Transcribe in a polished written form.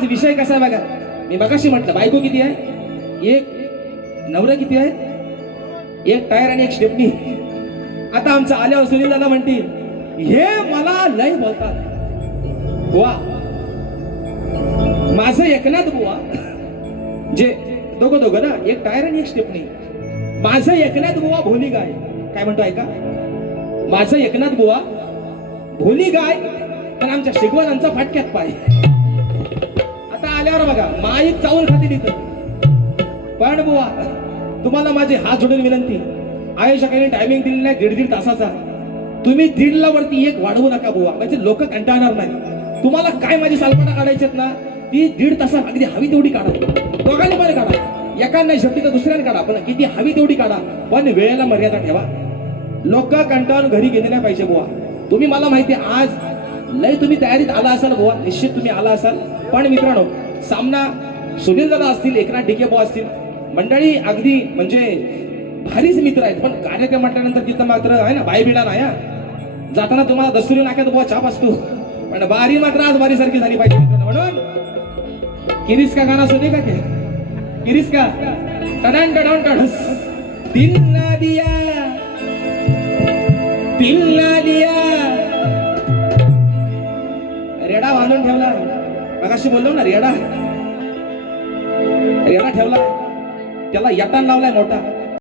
आज विषय कसा आहे बघा. मी मगाशी म्हटलं बायको किती आहे, एक. नवरा किती आहे, एक टायर आणि एक स्टेपनी. आता आमचं आल्यावर सुनील दादा म्हणतील हे मला लय बोलतात. बुवा माझं एकनाथ बुवा, जे दोघं ना, एक टायर आणि एक स्टेपनी. माझं एकनाथ बुवा भोली गाय. काय म्हणतो ऐका, माझं एकनाथ बुवा भोली गाय, पण आमच्या शिकवणांचा फाटक्यात पाय. आता आल्यावर बघा माईक चावून खाते तिथं. पण बुवा तुम्हाला माझे हात जोडून विनंती, आयुष्या काही टायमिंग दिलेला आहे 1.5 तासाचा. तुम्ही 1.5ला वरती एक वाढवू नका बुवा, म्हणजे लोक कंटाळणार नाही. तुम्हाला काय माझी सालपाटा काढायच्यात ना, ती 1.5 तासात अगदी हवी तेवढी काढा. दोघांनी पण काढा, एका नाही शेवटी तर दुसऱ्याने काढा, पण किती हवी तेवढी काढा, पण वेळेला मर्यादा ठेवा. लोक कंटाळून घरी गेले नाही पाहिजे बुवा. तुम्ही मला माहिती आज लय तुम्ही तयारीत आला असाल बुवा, निश्चित तुम्ही आला असाल. पण मित्रांनो, सामना सुनील दादा असतील, एकनाथ डिके बुवा असतील, मंडळी अगदी म्हणजे भारीच मित्र आहेत. पण कार्यक्रम म्हटल्यानंतर तिथं मात्र आहे ना बाई बिडा नाही. जाताना तुम्हाला दस्तुरी नाक्यात बुवा छाप असतो, पण बारी मात्र आज बारी सारखी झाली पाहिजे मित्रांनो. म्हणून किरीस का गाणं सुने का, किरीस का टडन टडन टडस, दिल ना दिया रेडा बांधून ठेवला. मगाशी बोललो ना, रेडा ठेवला, त्याला यटान लावलाय मोठा.